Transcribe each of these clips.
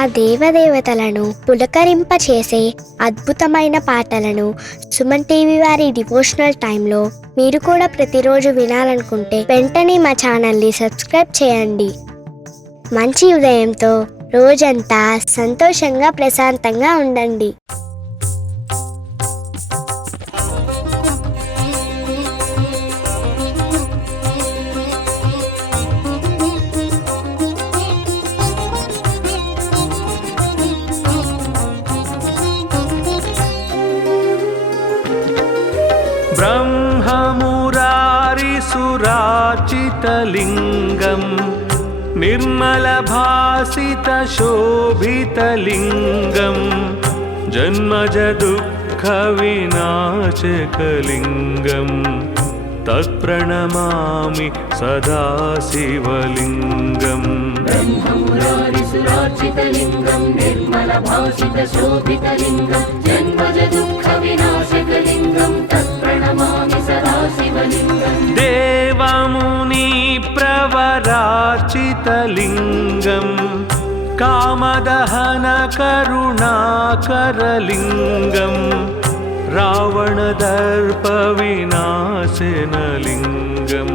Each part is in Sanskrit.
ఆ దేవదేవతలను పులకరింపచేసే అద్భుతమైన పాటలను సుమన్ టీవీ వారి డివోషనల్ టైంలో మీరు కూడా ప్రతిరోజు వినాలనుకుంటే వెంటనే మా ఛానల్ని సబ్స్క్రైబ్ చేయండి. మంచి ఉదయంతో రోజంతా సంతోషంగా ప్రశాంతంగా ఉండండి. ब्रह्ममुरारिसुराचितलिङ्गं निर्मलभासितशोभितलिङ्गं जन्मजदुःखविनाशकलिङ्गं तत्प्रणमामि सदा शिवलिङ्गम्. ब्रह्ममुरारिसुराचितलिङ्गं निर्मलभासितशोभितलिङ्गं जन्मजदुःखविनाशकलिङ्गं तत्प्रणमामि सदा शिवलिङ्गम्. देवमुनिप्रवराचितलिङ्गं कामदहनकरुणाकरलिङ्गं रावणदर्पविनाशनलिङ्गं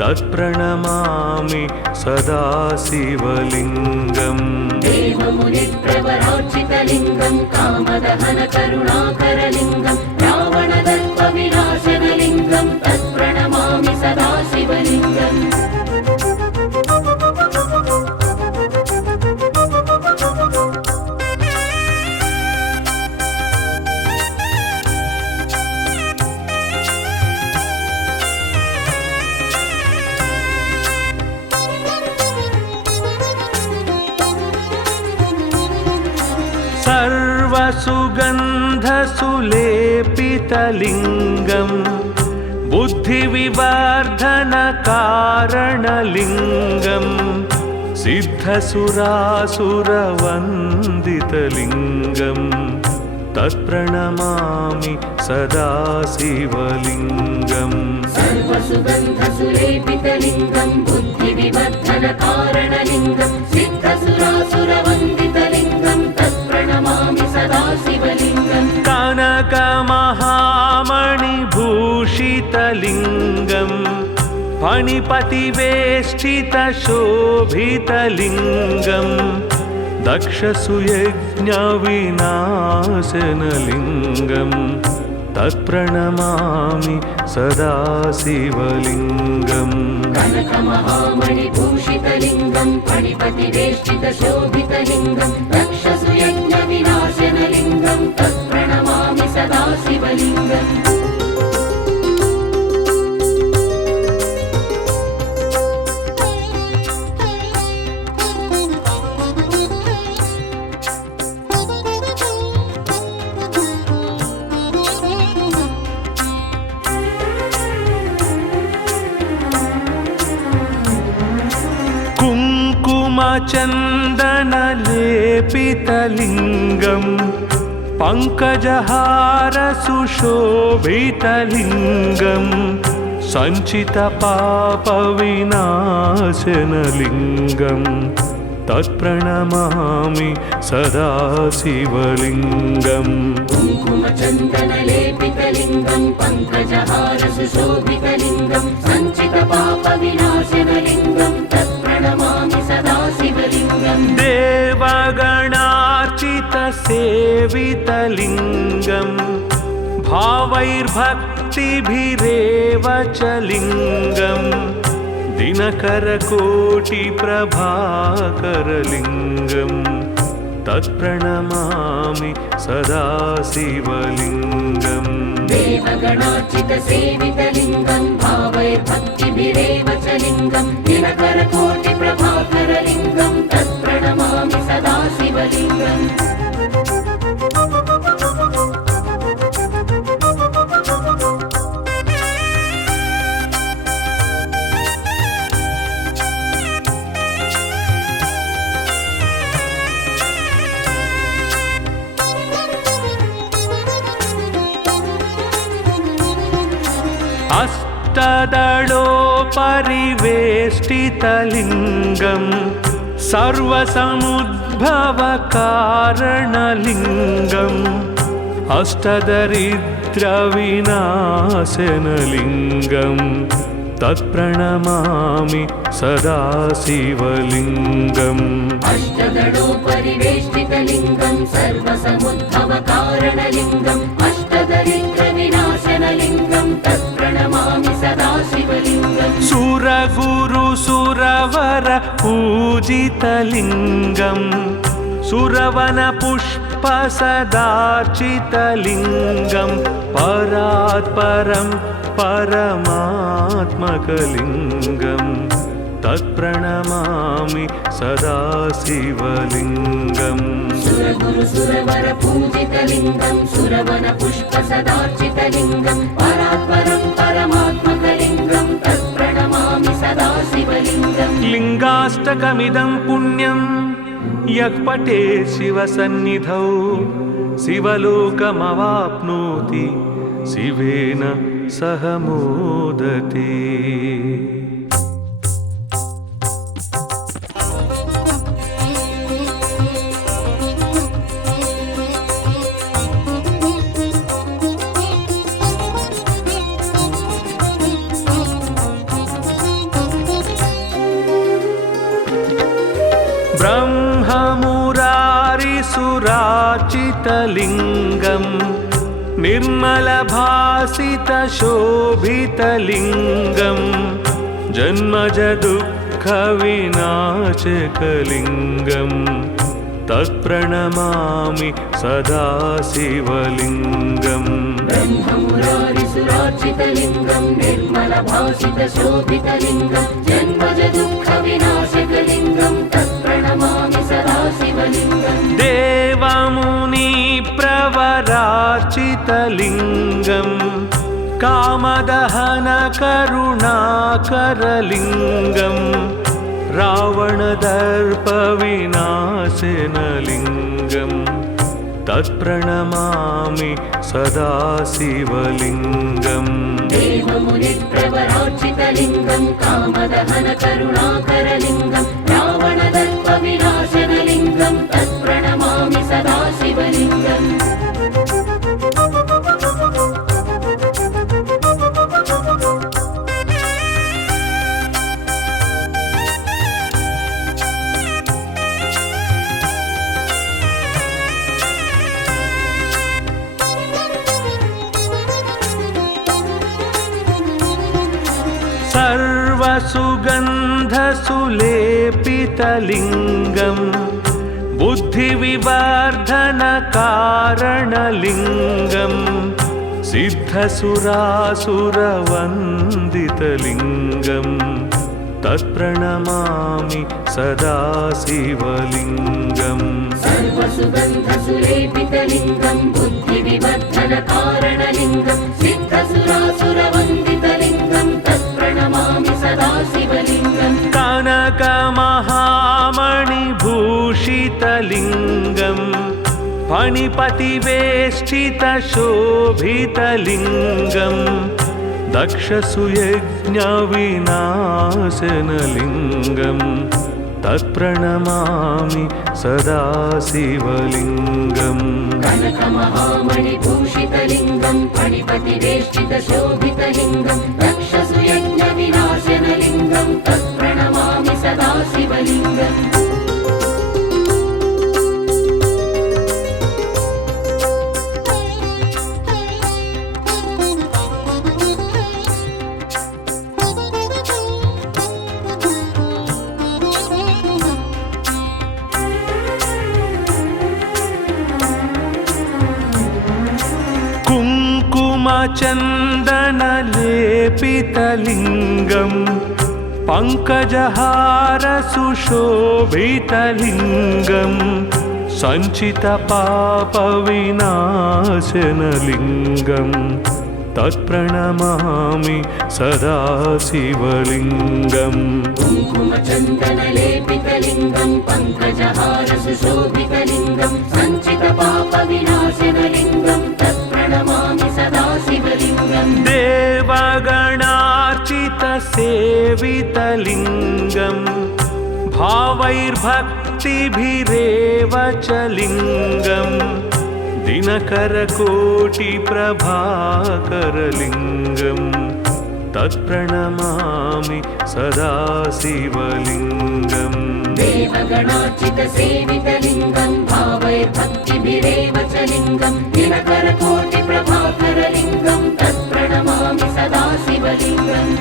तत्प्रणमामि सदा शिवलिङ्गम्. देवमुनिप्रवराचितलिङ्गं कामदहनकरुणाकरलिङ्गं रावणदर्पविनाशनलिङ्गं तत्प्रणमामि सदा शिवलिङ्गम्. सर्वसुगन्धसुलेपितलिङ्गं बुद्धिविवर्धनकारणलिङ्गं सिद्धसुरासुरवन्दितलिङ्गं तत्प्रणमामि सदा शिवलिङ्गम्. सर्वसुगन्धसुलेपितलिङ्गं बुद्धिविवर्धनकारणलिङ्गं सिद्धसुरासुरवन्दितलिङ्गं तत्प्रणमामि सदा शिवलिङ्गम्. कनकमहामणिभूषितलिङ्गं फणिपतिवेष्टितशोभितलिङ्गं दक्षसुयज्ञविनाशनलिङ्गं तत्प्रणमामि सदा शिवलिङ्गम्. कनकमहामणिभूषितलिङ्गं फणिपतिवेष्टितशोभितलिङ्गं दक्षसुयज्ञविनाशनलिङ्गं तत्प्रणमामि सदा शिवलिङ्गम्. कुङ्कुमचन्दनलेपितलिङ्गं पङ्कजहारसुशोभितलिङ्गं सञ्चितपापविनाशनलिङ्गं तत्प्रणमामि सदा शिवलिङ्गम्. कुङ्कुमचन्दनलेपितलिङ्गं पङ्कजहारसुशोभितलिङ्गं सञ्चितपापविनाशनलिङ्गं तत्प्रणमामि सदा शिवलिङ्गम्. देवगणार्चितसेवितलिङ्गं भावैर्भक्तिभिरेव च लिङ्गं दिनकरकोटिप्रभाकरलिङ्गं तत्प्रणमामि सदा शिवलिङ्गम्. देवगणार्चितसेवितलिङ्गं भावैर्भक्तिभिरेव च लिङ्गं दिनकरकोटिप्रभाकरलिङ्गं तत्प्रणमामि सदा शिवलिङ्गम्. अष्टदलोपरिवेष्टितलिङ्गं सर्वसमुद्र उद्भवकारणलिङ्गम् अष्टदरिद्रविनाशनलिङ्गम् तत्प्रणमामि सदा शिवलिङ्गम् अष्टदलोपरिवेष्टितलिङ्गं सर्वसमुद्भवकारणलिङ्गम् अष्टदरिद्रविनाशनलिङ्गं तत्प्रणमामि सदा शिवलिङ्गम् सुरगुरुसुरवर पूजितलिङ्गम् सुरवनपुष्पसदार्चितलिङ्गं परात्परं परमात्मकलिङ्गं तत्प्रणमामि सदा शिवलिङ्गम् सुरगुरुसुरवर पूजितलिङ्गं सुरवनपुष्पसदार्चितलिङ्गं परात्परं परमात्मकलिङ्गं तत्प्रणमामि सदा शिवलिङ्गम् लिङ्गाष्टकमिदं पुण्यं यः पठे शिवसन्निधौ शिवलोकमवाप्नोति शिवेन सह मोदते। ब्रह्ममुरारिसुरार्चितलिङ्गम् निर्मलभासितशोभितलिङ्गम् जन्मजदुःखविनाशकलिङ्गम् तत्प्रणमामि सदा शिवलिङ्गम् ब्रह्ममुरारिसुरार्चितलिङ्गं निर्मलभासितशोभितलिङ्गं जन्मजदुःखविनाशकलिङ्गं तत्प्रणमामि सदा शिवलिङ्गम् देवमुनिप्रवरार्चितलिङ्गम् कामदहनकरुणाकरलिङ्गम् रावणदर्पविनाशनलिङ्गम् तत्प्रणमामि सदा शिवलिङ्गम् देवमुनिप्रवरार्चितलिङ्गं कामदहनकरुणाकरलिङ्गं रावणदर्पविनाशनलिङ्गं तत्प्रणमामि सदा शिवलिङ्गम् सर्वसुगन्धसुलेपितलिङ्गम् बुद्धिविवर्धनकारणलिङ्गम् सिद्धसुरासुरवन्दितलिङ्गम् तत्प्रणमामि सदा शिवलिङ्गम् सर्वसुगन्धसुलेपितलिङ्गं बुद्धिविवर्धनकारणलिङ्गं सिद्धसुरासुरवन्दितलिङ्गं तत्प्रणमामि सदा शिवलिङ्गम् कनकमहामणिभूषितलिङ्गम् फणिपतिवेष्टितशोभितलिङ्गम् दक्षसुयज्ञविनाशनलिङ्गम् तत्प्रणमामि सदा शिवलिङ्गम् कनकमहामणिभूषितलिङ्गं फणिपतिवेष्टितशोभितलिङ्गं दक्षसुयज्ञविनाशनलिङ्गं तत्प्रणमामि सदा शिवलिङ्गम् कुङ्कुमचन्दनलेपितलिङ्गम् पङ्कजहारसुशोभितलिङ्गम् सञ्चितपापविनाशनलिङ्गम् तत्प्रणमामि सदा शिवलिङ्गम् कुङ्कुमचन्दनलेपितलिङ्गं पङ्कजहारसुशोभितलिङ्गं सञ्चितपापविनाशनलिङ्गं तत्प्रणमामि सदा शिवलिङ्गम् देवगणार्चितसेवितलिङ्गम् भाव भावैर्भक्तिभिरेव च लिङ्गं दिनकरकोटिप्रभाकरलिङ्गं तत्प्रणमामि सदा शिवलिङ्गम् देवगणार्चितसेवितलिङ्गं भावैर्भक्तिभिरेव च लिङ्गं दिनकरकोटिप्रभाकरलिङ्गं तत्प्रणमामि सदा शिवलिङ्गम्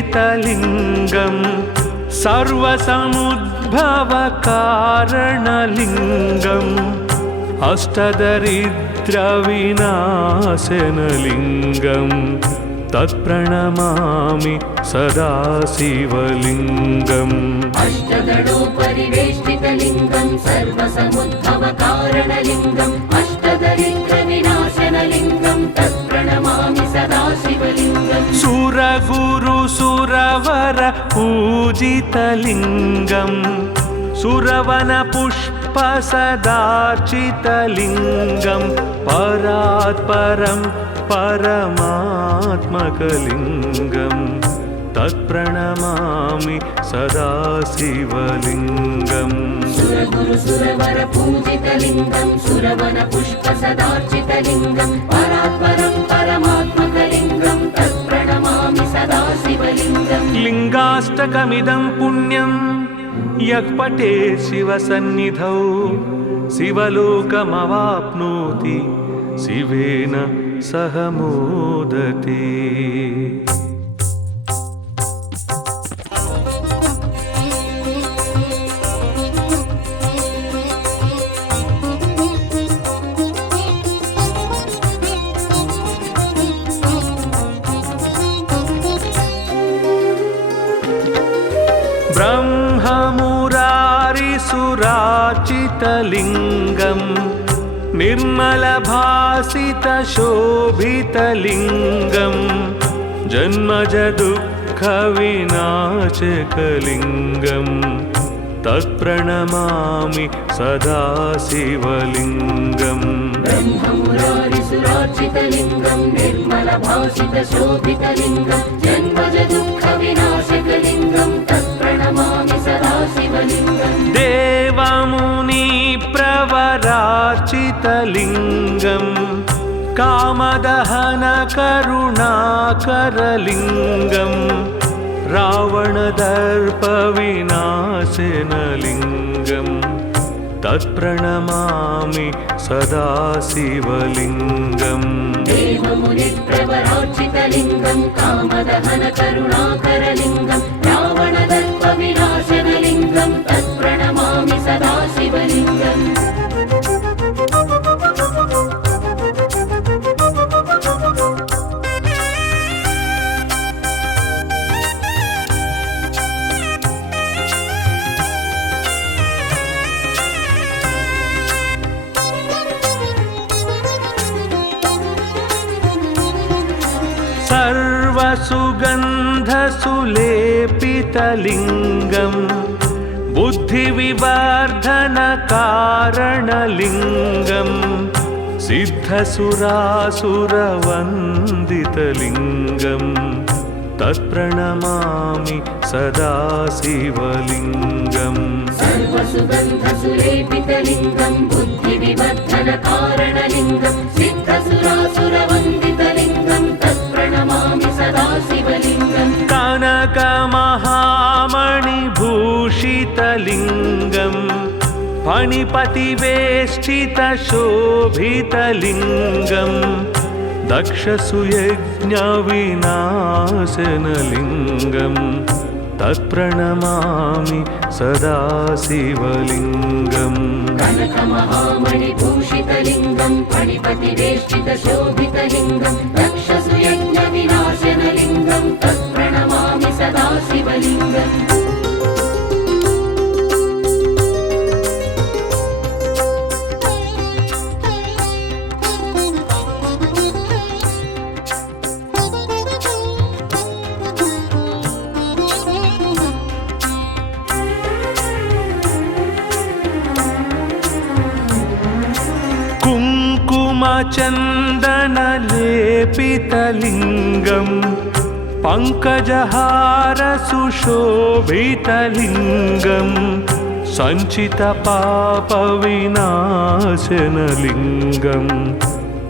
अष्टदलोपरिवेष्टितलिङ्गं सर्वसमुद्भवकारणलिङ्गम् अष्टदरिद्रविनाशनलिङ्गं तत्प्रणमामि सदा शिवलिङ्गम् अष्टदलोपरिवेष्टितलिङ्गं सर्वसमुद्भवकारणलिङ्गम् अष्टदरिद्रविनाशनलिङ्गं तत्प्रणमामि सदा शिवलिङ्गम् सुरगुरुसुरवर पूजितलिङ्गं सुरवनपुष्पसदार्चितलिङ्गं परात्परं परमात्मकलिङ्गं तत्प्रणमामि सदा शिवलिङ्गम् सुरगुरुसुरवर पूजितलिङ्गं सुरवनपुष्पसदार्चितलिङ्गं परात्परं परमात्मकलिङ्गं तत्प्रणमामि सदा शिवलिङ्गम् लिङ्गाष्टकमिदं पुण्यं यः पठेत् शिवसन्निधौ शिवलोकमवाप्नोति शिवेन सह मोदते। ब्रह्ममुरारिसुरार्चितलिङ्गं निर्मलभासितशोभितलिङ्गं जन्मजदुःखविनाशकलिङ्गं तत्प्रणमामि सदा शिवलिङ्गम् ब्रह्ममुरारिसुरार्चितलिङ्गं निर्मलभासितशोभितलिङ्गं जन्मजदुःखविनाशकलिङ्गं तत्प्रणमामि सदा शिवलिङ्गम् देवमुनिप्रवरार्चितलिङ्गं कामदहनकरुणाकरलिङ्गं रावणदर्पविनाशनलिङ्गं तत्प्रणमामि सदा शिवलिङ्गम् देवमुनिप्रवरार्चितलिङ्गं कामदहनकरुणाकरलिङ्गं रावणदर्पविनाशनलिङ्गं तत्प्रणमामि सदा शिवलिङ्गम् सर्वसुगन्धसुलेपितलिङ्गं बुद्धिविवर्धनकारणलिङ्गं सिद्धसुरासुरवन्दितलिङ्गं तत्प्रणमामि सदा शिवलिङ्गम् सर्वसुगन्धसुलेपितलिङ्गं बुद्धिविवर्धनकारणलिङ्गं सिद्धसुरासुरवन्दितलिङ्गं तत्प्रणमामि सदा शिवलिङ्गम् कनकमहामणिभूषितलिङ्गं फणिपतिवेष्टितशोभितलिङ्गं दक्षसुयज्ञविनाशनलिङ्गं तत्प्रणमामि सदा शिवलिङ्गम् कनकमहामणिभूषितलिङ्गं फणिपतिवेष्टितशोभितलिङ्गं दक्षसुयज्ञविनाशनलिङ्गं तत्प्रणमामि सदा शिवलिङ्गम् कुङ्कुमचन्दनलेपितलिङ्गम् पङ्कजहार सुशोभितलिङ्गम् सञ्चितपापविनाशनलिङ्गम्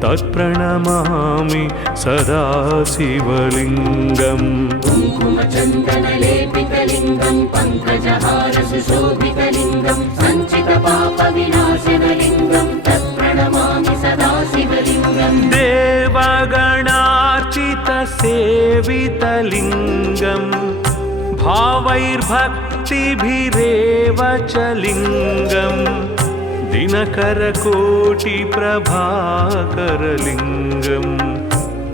तत्प्रणमामि सदा शिवलिङ्गम् कुङ्कुमचन्दनलेपितलिङ्गम् पङ्कजहार सुशोभितलिङ्गम् सञ्चितपापविनाशनलिङ्गम् तत्प्रणमामि सदा शिवलिङ्गम् देवगणार्चितसेवितलिङ्गम् भावैर्भक्तिभिरेव च लिङ्गम् दिनकरकोटिप्रभाकरलिङ्गम्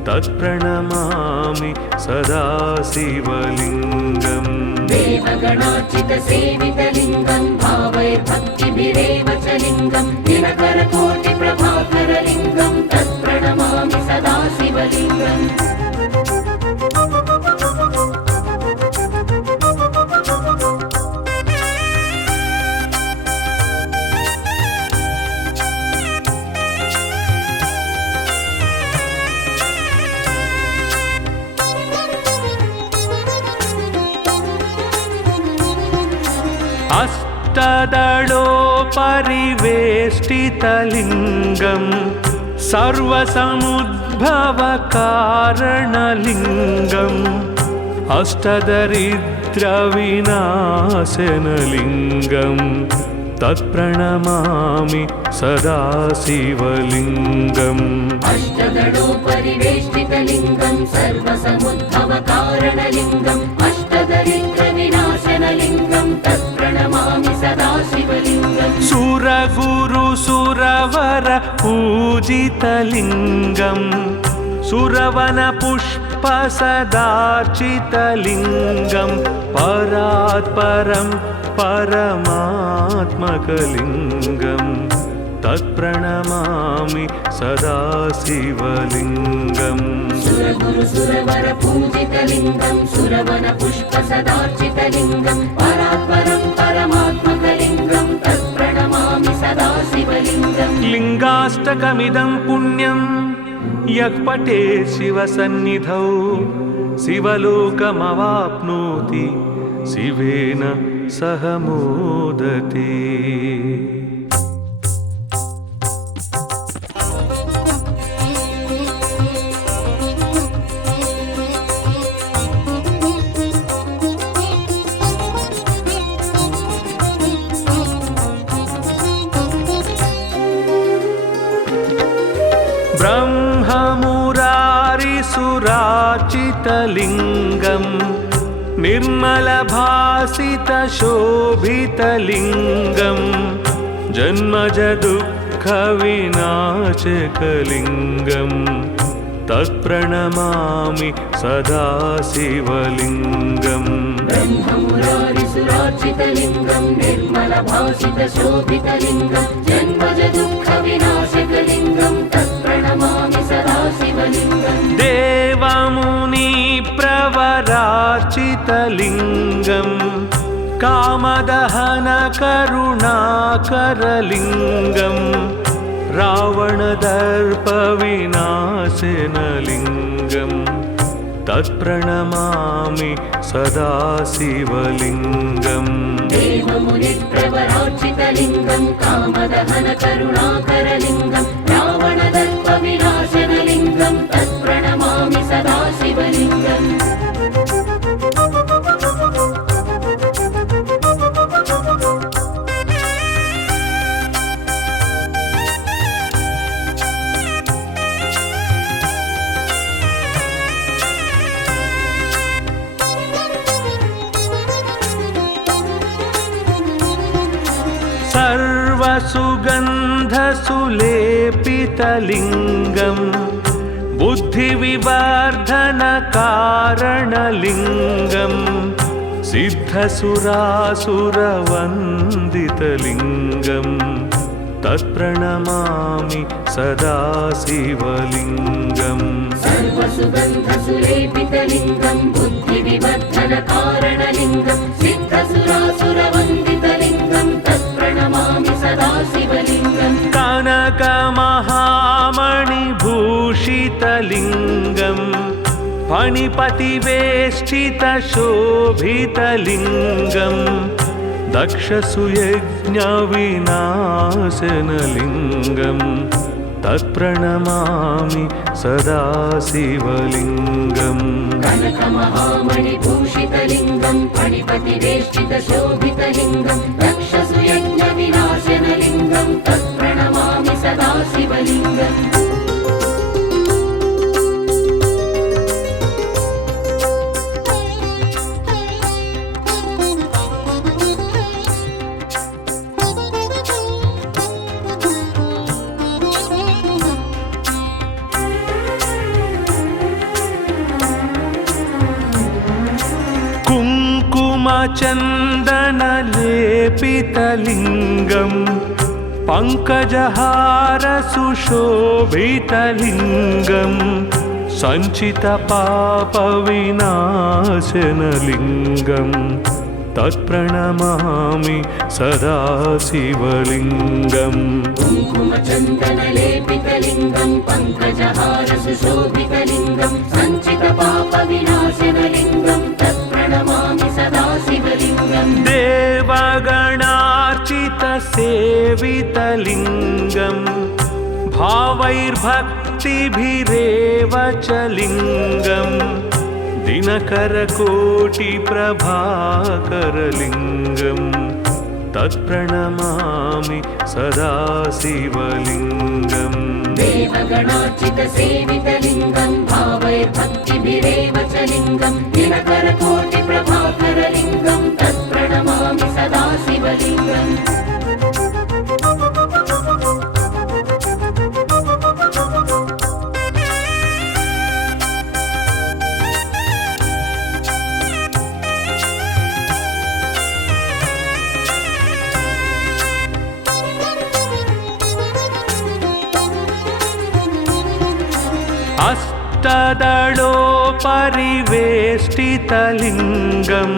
तत्प्रणमामि सदा शिवलिङ्गम् देवगणार्चितसेवितलिङ्गम् भावैर्भक्तिभिरेव च लिङ्गम् दिनकरकोटिप्रभाकरलिङ्गम् तत्प्रणमामि सदा शिवलिङ्गम् अष्टदलोपरिवेष्टितलिङ्गम् सर्वसमुद्भवकारणलिङ्गम् अष्टदरिद्रविनाशनलिङ्गम् तत्प्रणमामि सदा शिवलिङ्गम् अष्टदलोपरिवेष्टितलिङ्गम् सर्वसमुद्भवकारणलिङ्गम् अष्टदरिद्रविनाशनलिङ्गम् तत्प्रणमामि सदा शिवलिङ्गम् सुरगुरुसुरवर पूजितलिङ्गम् सुरवनपुष्पसदार्चितलिङ्गम् परात्परं परमात्मकलिङ्गम् तत्प्रणमामि सदा शिवलिङ्गम् सुरगुरुसुरवर पूजितलिङ्गम् सुरवनपुष्पसदार्चितलिङ्गम् परात्परं परमात्मकलिङ्गम् तत्प्रणमामि सदा शिवलिङ्गम् लिङ्गाष्टकमिदं पुण्यं यः पठे शिवसन्निधौ शिवलोकमवाप्नोति शिवेन सह मोदते। ब्रह्ममुरारिसुरार्चितलिङ्गम् निर्मलभासितशोभितलिङ्गम् जन्मजदुःखविनाशकलिङ्गम् तत्प्रणमामि सदा शिवलिङ्गम् ब्रह्ममुरारिसुरार्चितलिङ्गम् निर्मलभासितशोभितलिङ्गम् जन्मजदुःखविनाशकलिङ्गम् तत्प्रणमामि सदा शिवलिङ्गम् देवमुनिप्रवरार्चितलिङ्गम् कामदहनकरुणाकरलिङ्गम् रावणदर्पविनाशनलिङ्गम् तत्प्रणमामि सदा शिवलिङ्गम् देवमुनिप्रवरार्चितलिङ्गम् कामदहनकरुणाकरलिङ्गम् रावणदर्पविनाशनलिङ्गम् तत्प्रणमामि सदा शिवलिङ्गम् सर्वसुगन्धसुलेपितलिङ्गम् बुद्धिविवर्धनकारणलिङ्गम् सिद्धसुरासुरवन्दितलिङ्गम् तत्प्रणमामि सदा शिवलिङ्गम् सर्वसुगन्धसुलेपितलिङ्गम् बुद्धिविवर्धनकारणलिङ्गम् सिद्धसुरासुरवन्दितलिङ्गम् तत्प्रणमामि सदा शिवलिङ्गम् कनकमहामणि भूषितलिङ्गं फणिपतिवेष्टितशोभितलिङ्गं दक्षसुयज्ञविनाशनलिङ्गं तत्प्रणमामि सदा शिवलिङ्गम् कनकमहामणिभूषितलिङ्गं फणिपतिवेष्टितशोभितलिङ्गं दक्षसुयज्ञविनाशनलिङ्गं तत्प्रणमामि सदा शिवलिङ्गम् कुङ्कुमचन्दनलेपितलिङ्गं पङ्कजहारसुशोभितलिङ्गं सञ्चितपापविनाशनलिङ्गं तत्प्रणमामि सदा शिवलिङ्गम् कुङ्कुमचन्दनलेपितलिङ्गं पङ्कजहारसुशोभितलिङ्गं सञ्चितपापविनाशनलिङ्गं तत्प्रणमामि सदा शिवलिङ्गम् देवगणार्चितसेवितलिङ्गं भावैर्भक्तिभिरेव च लिङ्गं दिनकरकोटिप्रभाकरलिङ्गं तत्प्रणमामि सदा शिवलिङ्गम् देवगणार्चितसेवितलिङ्गं भावैर्भक्तिभिरेव च लिङ्गं दिनकरकोटिप्रभाकरलिङ्गं तत्प्रणमामि सदा शिवलिङ्गम् अष्टदलोपरिवेष्टितलिङ्गं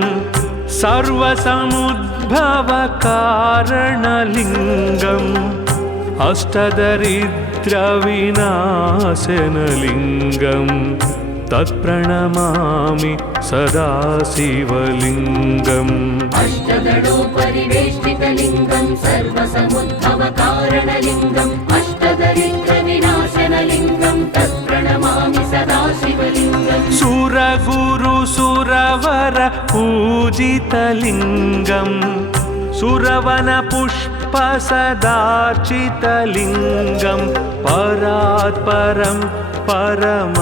सर्वसमुद्भवकारणलिङ्गम् अष्टदरिद्रविनाशनलिङ्गं तत्प्रणमामि सदा शिवलिङ्गम् अष्टदलोपरिवेष्टितलिङ्गं सर्वसमुद्भवकारणलिङ्गम् अष्टदरिद्रविनाशनलिङ्गं तत्प्रणमामि सदा शिवलिङ्गम् सुरगुरुसुरवर पूजितलिङ्गं सुरवनपुष्पसदार्चितलिङ्गं परात्परं परमात्मकलिङ्गं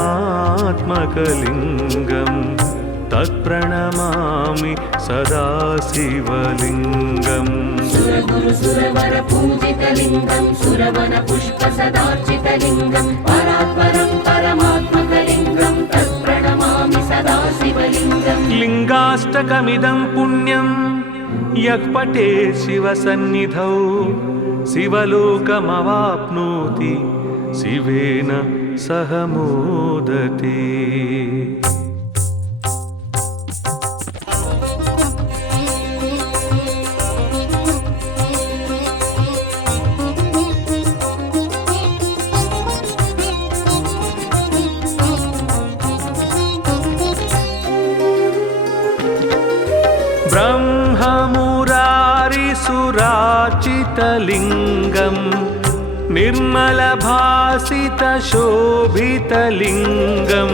तत्प्रणमामि सदा शिवलिङ्गम् सुरगुरुसुरवर पूजितलिङ्गं सुरवनपुष्पसदार्चितलिङ्गं परात्परं परमात्मकलिङ्गं तत्प्रणमामि सदा शिवलिङ्गम् लिङ्गाष्टकमिदं पुण्यं यः पठेत् शिवसन्निधौ शिवलोकमवाप्नोति शिवेन सह मोदते। ब्रह्ममुरारिसुरार्चितलिङ्गं निर्मलभासितशोभितलिङ्गं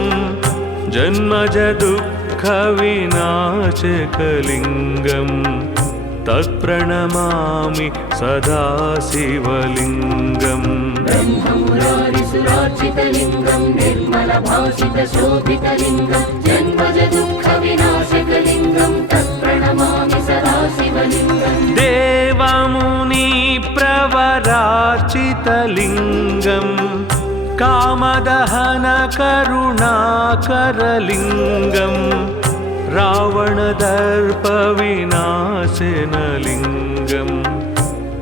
जन्मजदुःखविनाशकलिङ्गं तत्प्रणमामि सदा शिवलिङ्गम् ब्रह्ममुरारिसुरार्चितलिङ्गं निर्मलभासितशोभितलिङ्गं जन्मजदुःखविनाशकलिङ्गं तत्प्रणमामि सदा शिवलिङ्गम् देवमुनिप्रवरार्चितलिङ्गं कामदहनकरुणाकरलिङ्गं रावणदर्पविनाशनलिङ्गं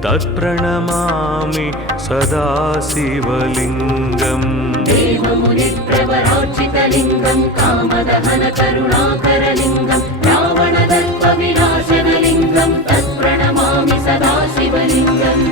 तत्प्रणमामि सदा शिवलिङ्गम् देवमुनिप्रवरार्चितलिङ्गं कामदहनकरुणाकरलिङ्गं रावणदर्पविनाशनलिङ्गं तत्प्रणमामि सदा शिवलिङ्गम्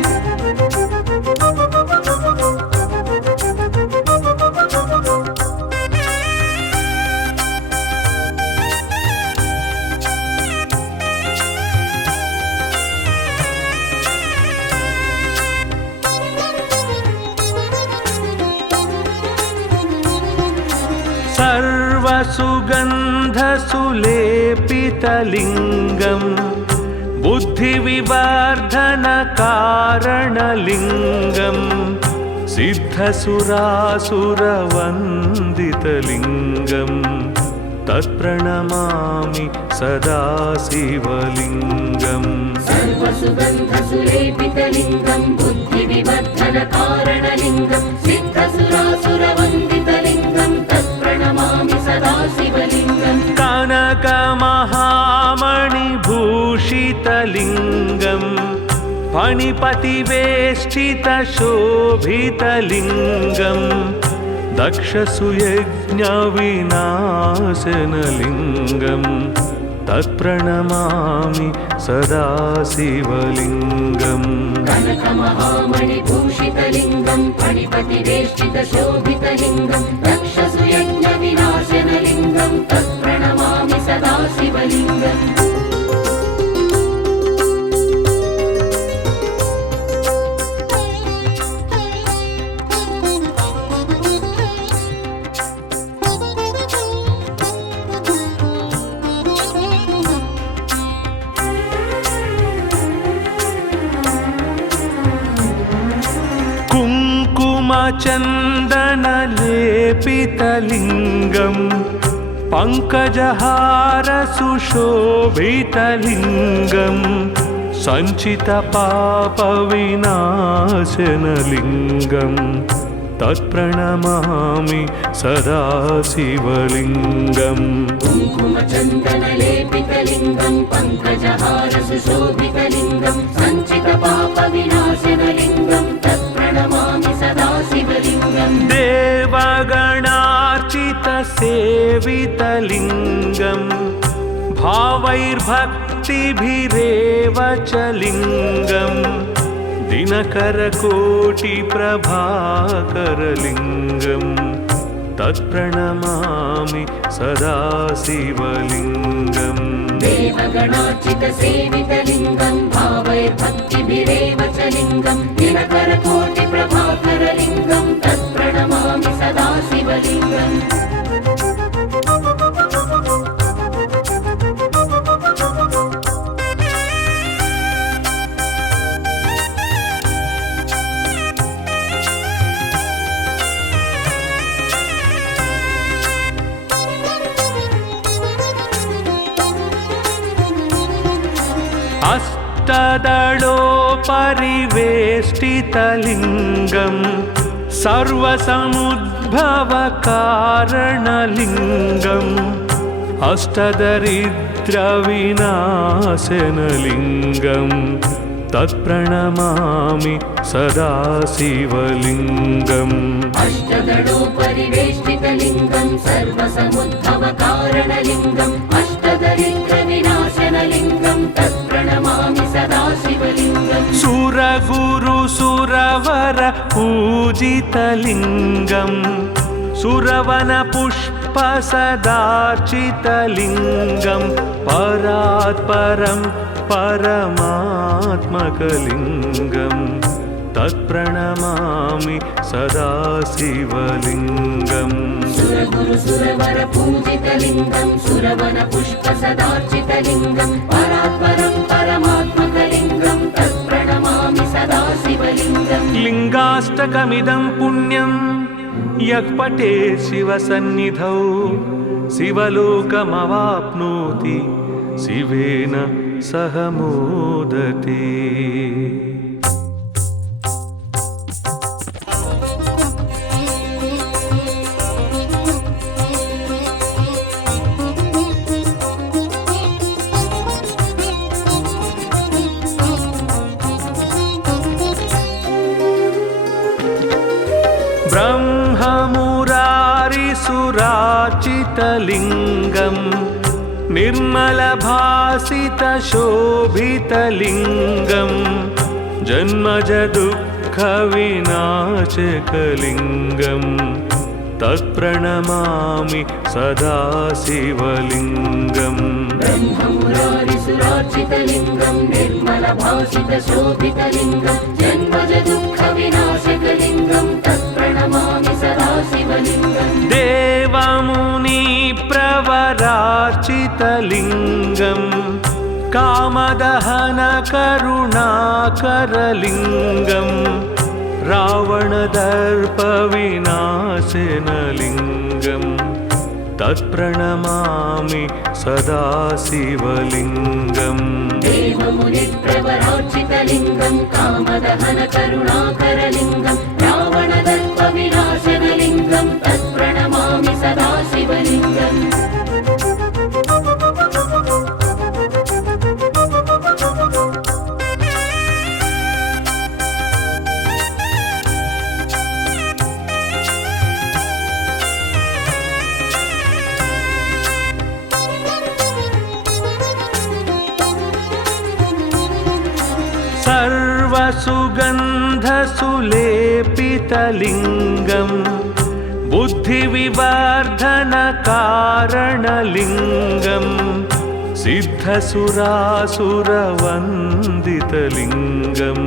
सर्वसुगन्धसुलेपितलिङ्गं बुद्धिविवर्धनकारणलिङ्गं सिद्धसुरासुरवन्दितलिङ्गं तत्प्रणमामि सदा शिवलिङ्गम् सर्वसुगन्धसुलेपितलिङ्गं बुद्धिविवर्धनकारणलिङ्गं सिद्धसुरासुरवन्दितलिङ्गं तत्प्रणमामि सदा शिवलिङ्गम् कनकमहामणिभूषितलिङ्गं फणिपतिवेष्टितशोभितलिङ्गं दक्षसुयज्ञविनाशनलिङ्गं तत्प्रणमामि सदा शिवलिङ्गम् कनकमहामणिभूषितलिङ्गं फणिपतिवेष्टितशोभितलिङ्गं दक्षसुयज्ञविनाशनलिङ्गं तत्प्रणमामि सदा शिवलिङ्गम् कुङ्कुमचन्दनलेपितलिङ्गं पङ्कजहारसुशोभितलिङ्गं सञ्चितपापविनाशनलिङ्गं तत्प्रणमामि सदा शिवलिङ्गम् कुङ्कुमचन्दनलेपितलिङ्गं पङ्कजहारसुशोभितलिङ्गं सञ्चितपापविनाशनलिङ्गं तत्प्रणमामि सदा शिवलिङ्गम् देवगणार्चितसेवितलिङ्गं भावैर्भक्तिभिरेव च लिङ्गं दिनकरकोटिप्रभाकरलिङ्गं तत्प्रणमामि सदा शिवलिङ्गम् देवगणार्चितसेवितलिङ्गं भावैर्भक्तिभिरेव च लिङ्गं दिनकरकोटिप्रभाकरलिङ्गं तत्प्रणमामि सदा शिवलिङ्गम् अष्टदलोपरिवेष्टितलिङ्गं सर्वसमुद्भवकारणलिङ्गम् अष्टदरिद्रविनाशनलिङ्गं तत्प्रणमामि सदा शिवलिङ्गम् अष्टदलोपरिवेष्टितलिङ्गं सर्वसमुद्भवकारणलिङ्गम् अष्टदरिद्रविनाशनलिङ्गं तत्प्रणमामि सदा शिवलिङ्गम् सुरगुरुसुरवर पूजितलिङ्गं सुरवनपुष्पसदार्चितलिङ्गं परात्परं परमात्मकलिङ्गं तत्प्रणमामि सदा शिवलिङ्गम् सुरगुरुसुरवर पूजितलिङ्गं सुरवनपुष्पसदार्चितलिङ्गं परात्परं परमात्मकलिङ्गं तत्प्रणमामि सदा शिवलिङ्गम् लिङ्गाष्टकमिदं पुण्यं यः पठेत् शिवसन्निधौ शिवलोकमवाप्नोति शिवेन सह मोदते। ब्रह्ममुरारिसुरार्चितलिङ्गं निर्मलभासितशोभितलिङ्गं जन्मजदुःखविनाशकलिङ्गं तत्प्रणमामि सदा शिवलिङ्गम् ब्रह्ममुरारिसुरार्चितलिङ्गं निर्मलभासितशोभितलिङ्गं जन्मजदुःखविनाशकलिङ्गं तत्प्रणमामि सदा शिवलिङ्गम् देवमुनिप्र कामदहनकारितलिङ्गं कामदहनकरुणाकरलिङ्गं रावणदर्पविनाशनलिङ्गं तत्प्रणमामि सदा शिवलिङ्गम् देवमुनिप्रवरार्चितलिङ्गं कामदहनकरुणाकरलिङ्गं रावणदर्पविनाशनलिङ्गं तत्प्रणमामि सदा शिवलिङ्गम् सर्वसुगन्धसुलेपितलिङ्गं बुद्धिविवर्धनकारणलिङ्गं सिद्धसुरासुरवन्दितलिङ्गं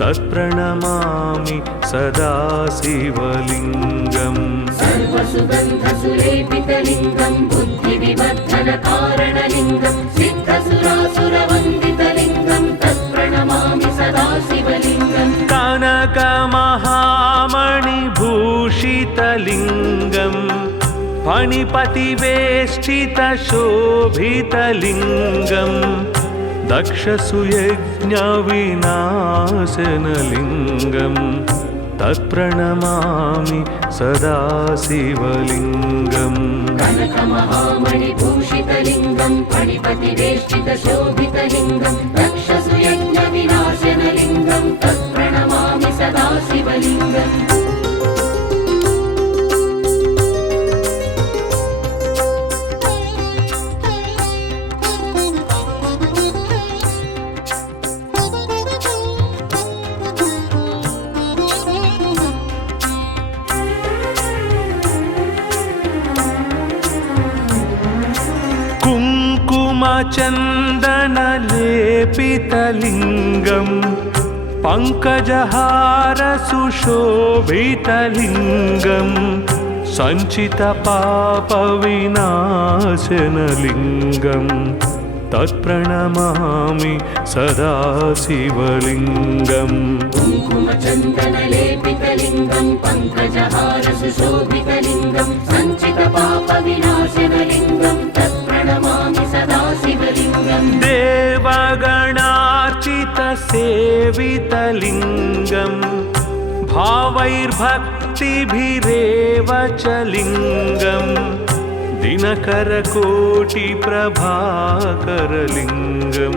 तत्प्रणमामि सदा शिवलिङ्गम् सर्वसुगन्धसुलेपितलिङ्गं बुद्धिविवर्धनकारणलिङ्गं सिद्धसुरासुरवन्दितलिङ्गं तत्प्रणमामि सदा शिवलिङ्गम् कनकमहामणिभूषितलिङ्गं फणिपतिवेष्टितशोभितलिङ्गं दक्षसुयज्ञविनाशनलिङ्गं तत्प्रणमामि सदा शिवलिङ्गम् कनकमहामणिभूषितलिङ्गं फणिपतिवेष्टितशोभितलिङ्गं दक्षसुयज्ञविनाशनलिङ्गं तत्प्रणमामि सदा शिवलिङ्गम् कुङ्कुमचन्दनलेपितलिङ्गं पङ्कजहारसुशोभितलिङ्गं सञ्चितपापविनाशनलिङ्गं तत्प्रणमामि सदा शिवलिङ्गम् कुङ्कुमचन्दनलेपितलिङ्गं पङ्कजहारसुशोभितलिङ्गं सञ्चितपापविनाशनलिङ्गं तत्प्रणमामि सदा शिवलिङ्गम् देवगणार्चितसेवितलिङ्गं भावैर्भक्तिभिरेव च लिङ्गं दिनकरकोटिप्रभाकरलिङ्गं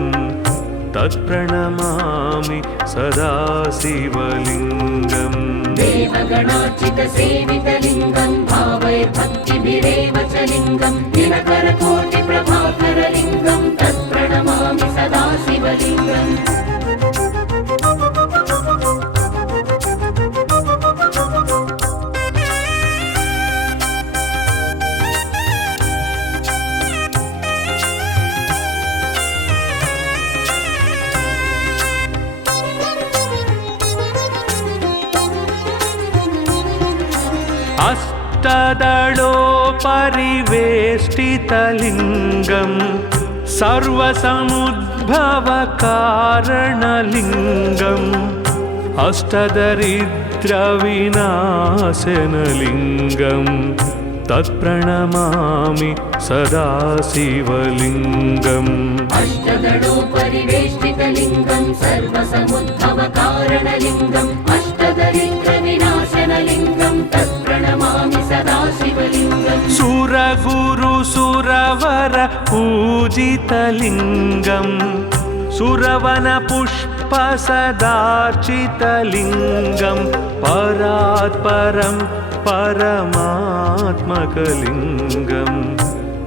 तत्प्रणमामि सदा शिवलिङ्गम् देवगणार्चितसेवितलिङ्गं भावैर्भक्तिभिरेव च लिङ्गं दिनकरकोटिप्रभाकरलिङ्गं तत्प्रणमामि सदा शिवलिङ्गम् अष्टदलोपरिवेष्टितलिङ्गं सर्वसमुद्भवकारणलिङ्गं अष्टदरिद्रविनाशनलिङ्गं तत्प्रणमामि सदा शिवलिङ्गम् अष्टदलोपरिवेष्टितलिङ्गं सर्वसमुद्भवकारणलिङ्गम् अष्टदरिद्रविनाशनलिङ्गं तत्प्रणमामि सदा शिवलिङ्गम् सुरगुरुसुरवर पूजितलिङ्गं सुरवनपुष्पसदार्चितलिङ्गं परात्परं परमात्मकलिङ्गं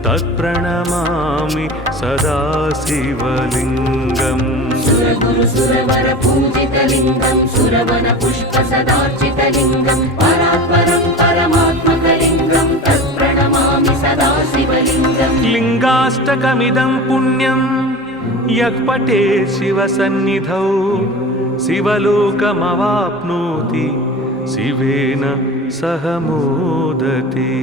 तत्प्रणमामि सदा शिवलिङ्गम् सुरगुरुसुरवर पूजितलिङ्गं सुरवनपुष्पसदार्चितलिङ्गं परात्परं परमात्मकलिङ्गं तत्प्रणमामि सदा शिवलिङ्गम् लिङ्गाष्टकमिदं पुण्यं यः पठेत् शिवसन्निधौ शिवलोकमवाप्नोति शिवेन सह मोदते।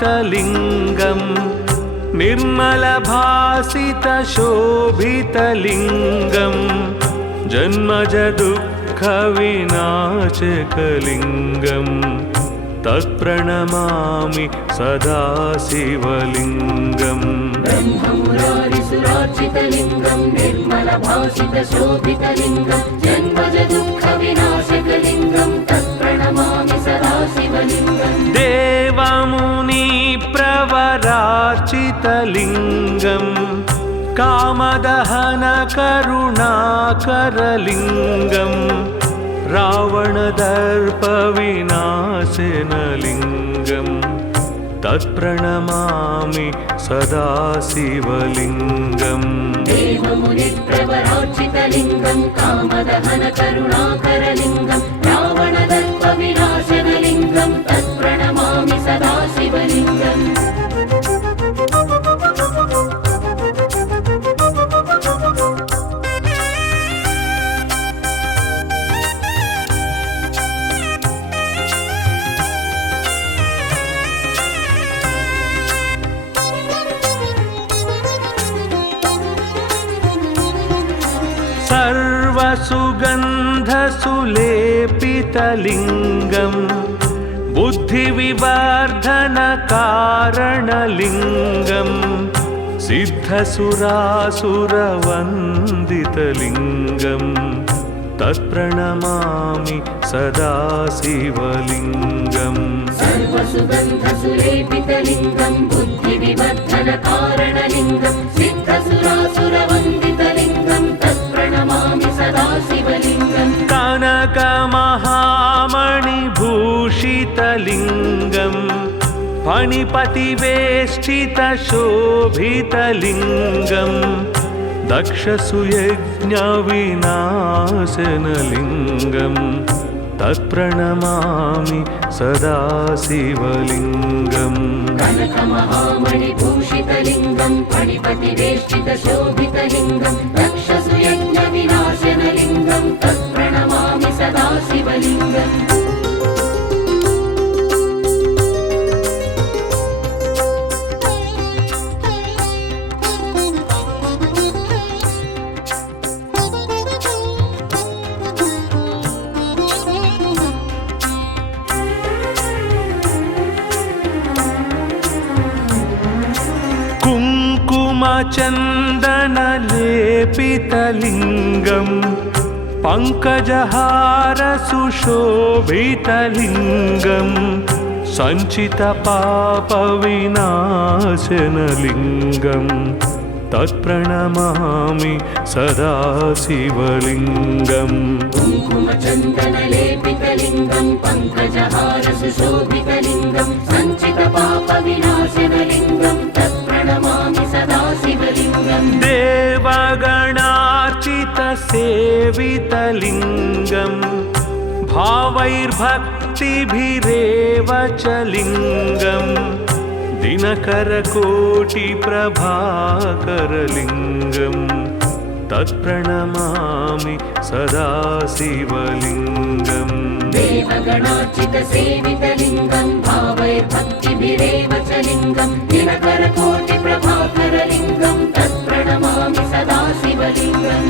भासितलिङ्गम् निर्मलभासितशोभितलिङ्गम् जन्मज दुःखविनाशकलिङ्गम् तत्प्रणमामि सदा शिवलिङ्गम् ब्रह्ममुरारिसुरार्चितलिङ्गं निर्मलभासितशोभितलिङ्गं जन्मज दुःखविनाशकलिङ्गं तत्प्रणमामि सदा शिवलिङ्गम् देवमुनिप्रवरार्चितलिङ्गम् कामदहनकरुणाकरलिङ्गम् रावणदर्पविनाशनलिङ्गम् तत्प्रणमामि सदा शिवलिङ्गम् देवमुनिप्रवरार्चितलिङ्गं कामदहनकरुणाकरलिङ्गं रावणदर्पविनाशनलिङ्गं तत्प्रणमामि सदा शिवलिङ्गम् सर्वसुगन्धसुलेपितलिङ्गम् बुद्धिविवर्धनकारणलिङ्गम् सिद्धसुरासुरवन्दितलिङ्गम् तत्प्रणमामि सदा शिवलिङ्गम् सर्वसुगन्धसुलेपितलिङ्गं बुद्धिविवर्धनकारणलिङ्गं सिद्धसुरासुरवन्दितलिङ्गं तत्प्रणमामि सदा शिवलिङ्गम् कनकमहामणिभूषितलिङ्गम् फणिपतिवेष्टितशोभितलिङ्गम् दक्षसुयज्ञविनाशनलिङ्गम् तत्प्रणमामि सदा शिवलिङ्गम् कनकमहामणिभूषितलिङ्गं फणिपतिवेष्टितशोभितलिङ्गं दक्षसुयज्ञविनाशनलिङ्गं तत्प्रणमामि सदा शिवलिङ्गम् कुङ्कुमचन्दनलेपितलिङ्गम् पङ्कजहारसुशोभितलिङ्गम् सञ्चितपापविनाशनलिङ्गम् तत्प्रणमामि सदा शिवलिङ्गम् कुङ्कुमचन्दनलेपितलिङ्गं पङ्कजहारसुशोभितलिङ्गं सञ्चितपापविनाशनलिङ्गं तत्प्रणमामि सदा शिवलिङ्गम् देवगणार्चितसेवितलिङ्गम् भावैर्भक्तिभिरेव च लिङ्गम् दिनकरकोटिप्रभाकरलिङ्गम् तत्प्रणमामि सदा शिवलिङ्गम् देवगणार्चितसेवितलिङ्गं भावैर्भक्तिभिरेव च लिङ्गं दिनकरकोटिप्रभाकरलिङ्गं तत्प्रणमामि सदा शिवलिङ्गम्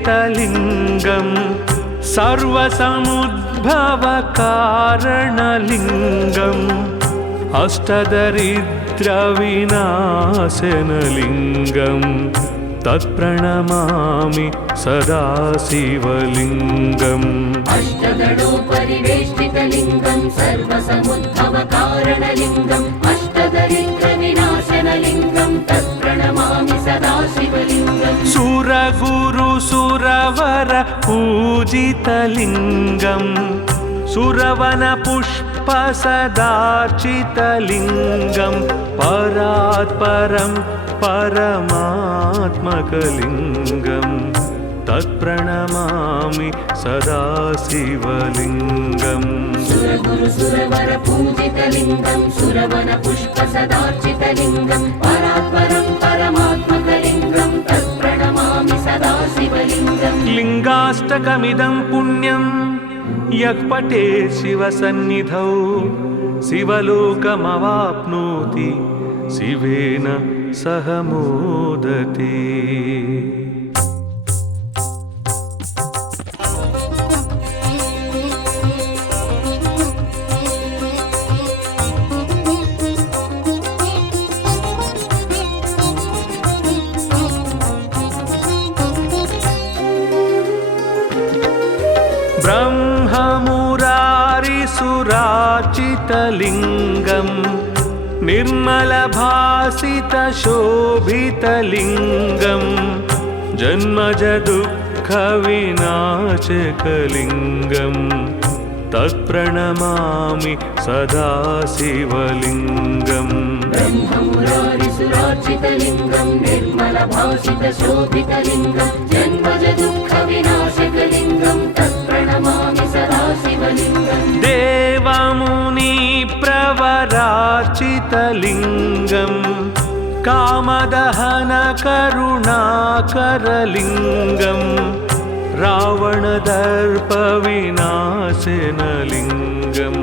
अष्टदलोपरिवेष्टितलिङ्गम् सर्वसमुद्भवकारणलिङ्गम् अष्टदरिद्रविनाशनलिङ्गम् तत्प्रणमामि सदा शिवलिङ्गम् अष्टदलोपरिवेष्टितलिङ्गं सर्वसमुद्भवकारणलिङ्गम् अष्टदरिद्रविनाशनलिङ्गं तत्प्रणमामि सदा शिवलिङ्गम् सुरगुरुसुरवर पूजितलिङ्गम् सुरवनपुष्पसदार्चितलिङ्गम् परात् परं परमात्मकलिङ्गं तत्प्रणमामि सदा शिवलिङ्गम् सुरगुरु सुरवर पूजितलिङ्गं सुरवन पुष्प सदार्चितलिङ्गं परात्परं परमात्मकलिङ्गं तत्प्रणमामि सदा शिवलिङ्गम् लिङ्गाष्टकमिदं पुण्यं यः पठेत् शिवसन्निधौ शिवलोकमवाप्नोति शिवेन सह मोदते। ब्रह्ममुरारिसुराचितलिङ्गं निर्मलभासितशोभितलिङ्गं जन्मजदुःखविनाशकलिङ्गं तत्प्रणमामि सदा शिवलिङ्गम् ब्रह्ममुरारिसुरार्चितलिङ्गं निर्मलभासितशोभितलिङ्गं जन्मजदुःखविनाशकलिङ्गं तत्प्रणमामि सदा शिवलिङ्गम् देवमुनिप्रवरार्चितलिङ्गं कामदहनकरुणाकरलिङ्गं रावणदर्पविनाशनलिङ्गं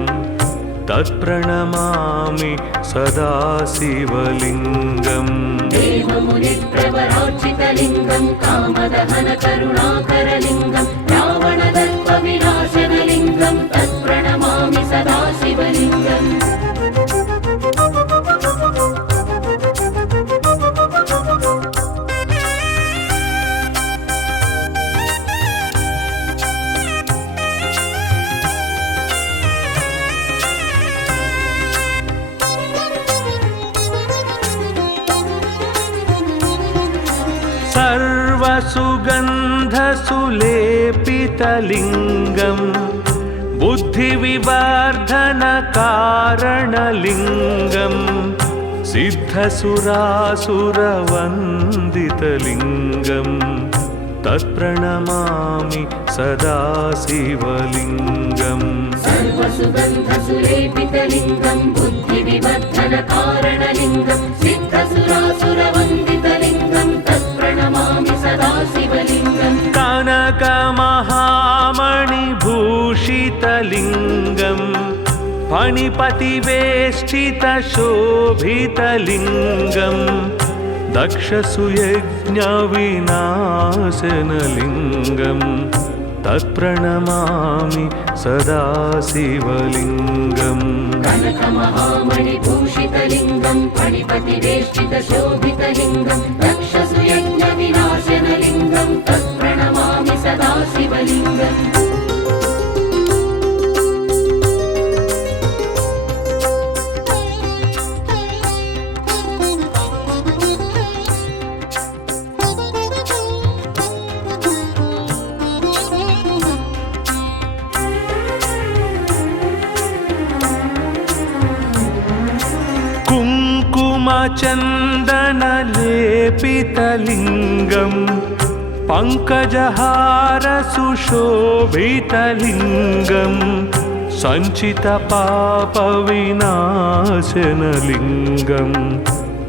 तत्प्रणमामि सदा शिवलिङ्गम् देवमुनिप्रवरार्चितलिङ्गं कामदहनकरुणाकरलिङ्गं रावणदर्पविनाशनलिङ्गं तत्प्रणमामि सदा शिवलिङ्गम् सर्वसुगन्धसुलेपितलिङ्गं बुद्धिविवर्धनकारणलिङ्गं सिद्धसुरासुरवन्दितलिङ्गं तत्प्रणमामि सदा शिवलिङ्गम् सर्वसुगन्धसुलेपितलिङ्गं बुद्धिविवर्धनकारणलिङ्गं सिद्धसुरासुरवन्दितलिङ्गं तत्प्रणमामि सदा शिवलिङ्गम् कनकमहामणिभूषितलिङ्गं फणिपतिवेष्टितशोभितलिङ्गं दक्षसुयज्ञविनाशनलिङ्गं तत्प्रणमामि सदा शिवलिङ्गम् कनकमहामणिभूषितलिङ्गं फणिपतिवेष्टितशोभितलिङ्गं दक्षसुयज्ञविनाशनलिङ्गं तत्प्रणमामि सदा शिवलिङ्गम् कुङ्कुमचन्दनलेपितलिङ्गं पङ्कजहारसुशोभितलिङ्गं सञ्चितपापविनाशनलिङ्गं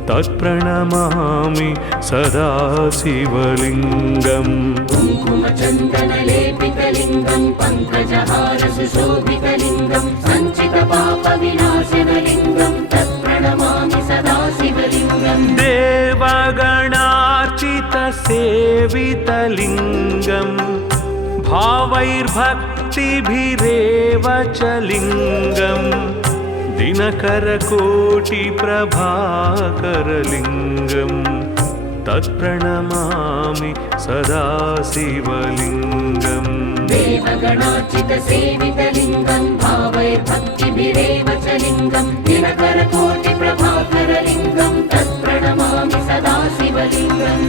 तत्प्रणमामि सदा शिवलिङ्गम् कुङ्कुमचन्दनलेपितलिङ्गं पङ्कजहारसुशोभितलिङ्गं सञ्चितपापविनाशनलिङ्गं तत्प्रणमामि सदा शिवलिङ्गम् देवगणार्चितसेवितलिङ्गं भावैर्भक्तिभिरेव च लिङ्गं दिनकरकोटिप्रभाकरलिङ्गं तत्प्रणमामि सदा शिवलिङ्गम् देवगणार्चितसेवितलिङ्गं भावैर्भक्तिभिरेव च लिङ्गं दिनकरकोटिप्रभाकरलिङ्गं तत्प्रणमामि सदा शिवलिङ्गम्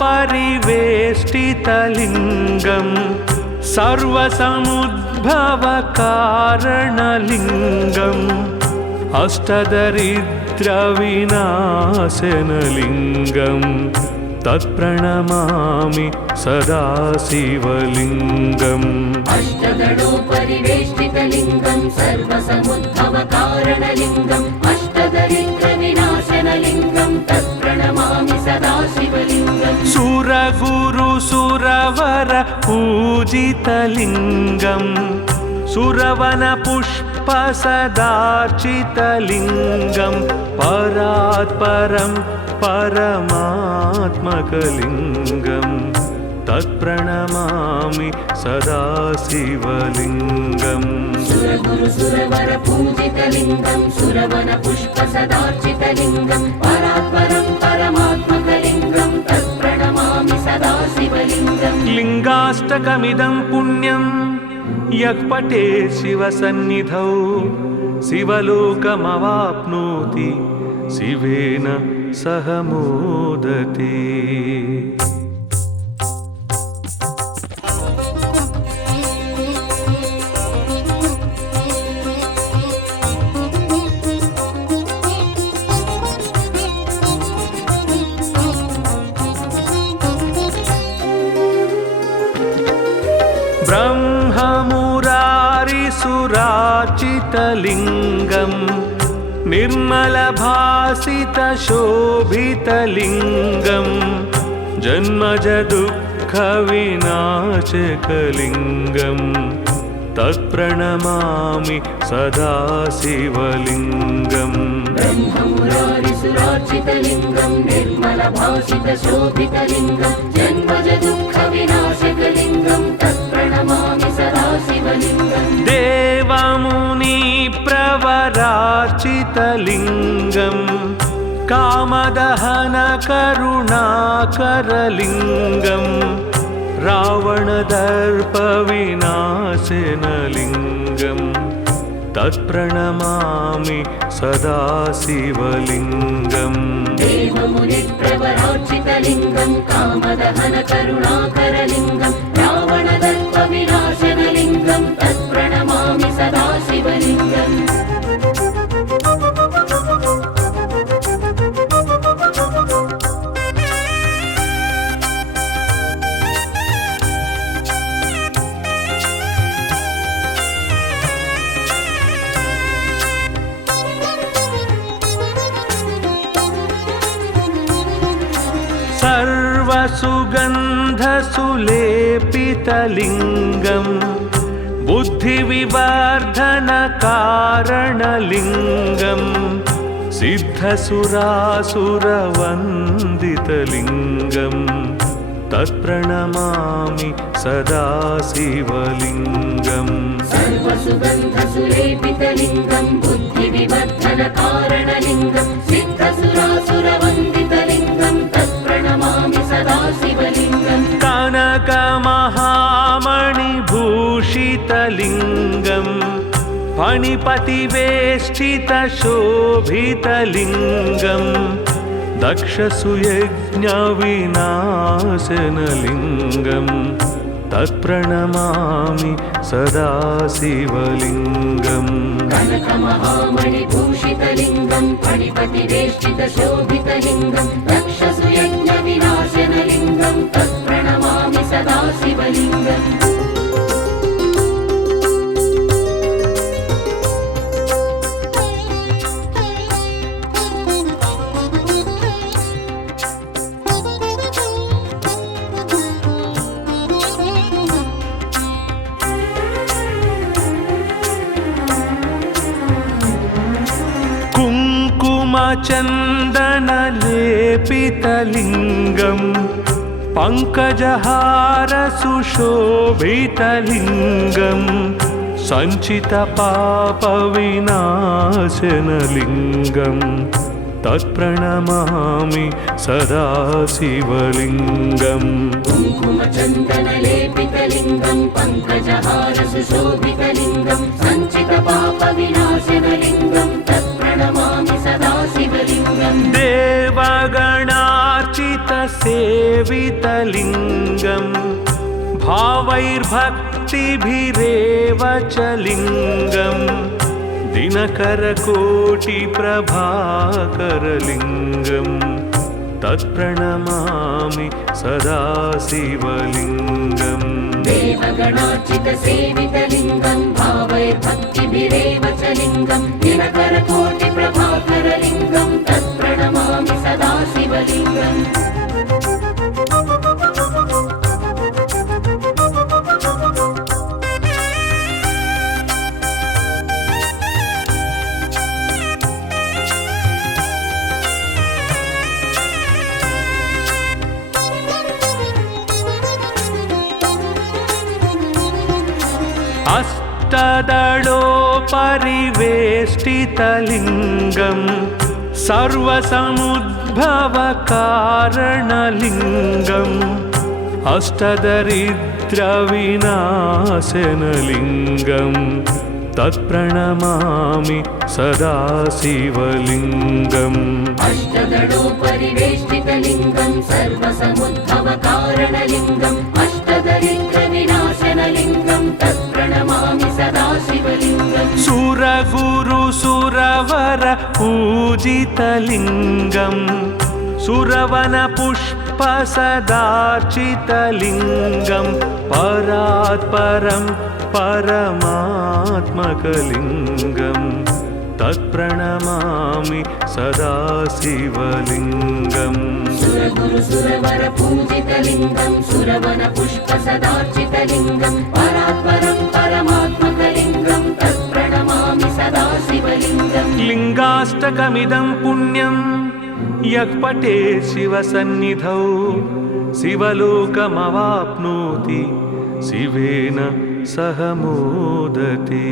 परिवेष्टितलिङ्गं सर्वसमुद्भवकारणलिङ्गम् अष्टदरिद्रविनाशनलिङ्गं तत्प्रणमामि सदा शिवलिङ्गम् अष्टदलोपरिवेष्टितलिङ्गं सर्वसमुद्भवकारणलिङ्गम् अष्टदरिद्रविनाशनलिङ्गं तत्प्रणमामि सदा शिवलिङ्गम् सुरगुरुसुरवर पूजितलिङ्गं सुरवनपुष्पसदार्चितलिङ्गं परात्परं परमात्मकलिङ्गं तत्प्रणमामि सदा शिवलिङ्गम् सुरगुरुसुरवर पूजितलिङ्गं सुरवनपुष्पसदार्चितलिङ्गं परात्परं परमात्मकलिङ्गं तत्प्रणमामि सदा शिवलिङ्गम् लिङ्गाष्टकमिदं पुण्यं यः पठेत् शिवसन्निधौ शिवलोकमवाप्नोति शिवेन सह मोदते। ब्रह्ममुरारिसुरार्चितलिङ्गं निर्मलभासितशोभितलिङ्गं जन्मजदुःखविनाशकलिङ्गं तत्प्रणमामि सदा शिवलिङ्गम् ब्रह्ममुरारिसुरार्चितलिङ्गं निर्मलभासितशोभितलिङ्गं जन्मजदुःखविनाशकलिङ्गं तत्प्रणमामि सदा शिवलिङ्गम् देवमुनिप्रवरार्चितलिङ्गं कामदहनकरुणाकरलिङ्गं रावणदर्पविनाशनलिङ्गं तत्प्रणमामि सदा शिवलिङ्गम् देवमुनिप्रवरार्चितलिङ्गं कामदहनकरुणाकरलिङ्गं रावणदर्पविनाशनलिङ्गं तत्प्रणमामि सदा शिवलिङ्गम् सर्वसुगन्धसुलेपितलिङ्गं बुद्धिविवर्धनकारणलिङ्गं सिद्धसुरासुरवन्दितलिङ्गं तत्प्रणमामि सदा शिवलिङ्गम् सर्वसुगन्धसुलेपितलिङ्गं बुद्धिविवर्धनकारणलिङ्गं सिद्धसुरासुरवन्दितलिङ्गं तत्प्रणमामि सदा शिवलिङ्गम् कनकमहामणिभूषितलिङ्गं फणिपतिवेष्टितशोभितलिङ्गं दक्षसुयज्ञविनाशनलिङ्गं तत्प्रणमामि सदा शिवलिङ्गम् कनकमहामणिभूषितलिङ्गं फणिपतिवेष्टितशोभितलिङ्गं दक्षसुयज्ञविनाशनलिङ्गं तत्प्रणमामि सदा शिवलिङ्गम् कुङ्कुमचन्दनलेपितलिङ्गं पङ्कजहारसुशोभितलिङ्गं सञ्चितपापविनाशनलिङ्गं तत्प्रणमामि सदा शिवलिङ्गम् कुङ्कुमचन्दनलेपितलिङ्गं पङ्कजहारसुशोभितलिङ्गं सञ्चितपापविनाशनलिङ्गं तत्प्रणमामि सदा शिवलिङ्गम् देवगणार्चित सेवितलिङ्गं भावैर्भक्तिभिरेव च लिङ्गं दिनकरकोटिप्रभाकरलिङ्गं तत्प्रणमामि सदा शिवलिङ्गम् देवगणार्चितसेवितलिङ्गं भावैर्भक्तिभिरेव च लिङ्गं दिनकरकोटिप्रभाकरलिङ्गं तत्प्रणमामि सदा शिवलिङ्गम् अष्टदलोपरिवेष्टितलिङ्गं सर्वसमुद्भवकारणलिङ्गम् अष्टदरिद्रविनाशनलिङ्गं तत्प्रणमामि सदा शिवलिङ्गम् अष्टदलोपरिवेष्टितलिङ्गं सर्वसमुद्भवकारणलिङ्गम् अष्टदरिद्रविनाशनलिङ्गं तत्प्रणमामि सदा शिवलिङ्गम् सुरगुरुसुरवर पूजितलिङ्गं सुरवनपुष्पसदार्चितलिङ्गं परात्परं परमात्मकलिङ्गं तत्प्रणमामि सदा शिवलिङ्गम् सुरगुरुसुरवर पूजितलिङ्गं सुरवनपुष्पसदार्चितलिङ्गं परात्परं परमात्मकलिङ्गं तत्प्रणमामि सदा शिवलिङ्गम् लिङ्गाष्टकमिदं पुण्यं यः पठेत् शिवसन्निधौ शिवलोकमवाप्नोति शिवेन सह मोदते।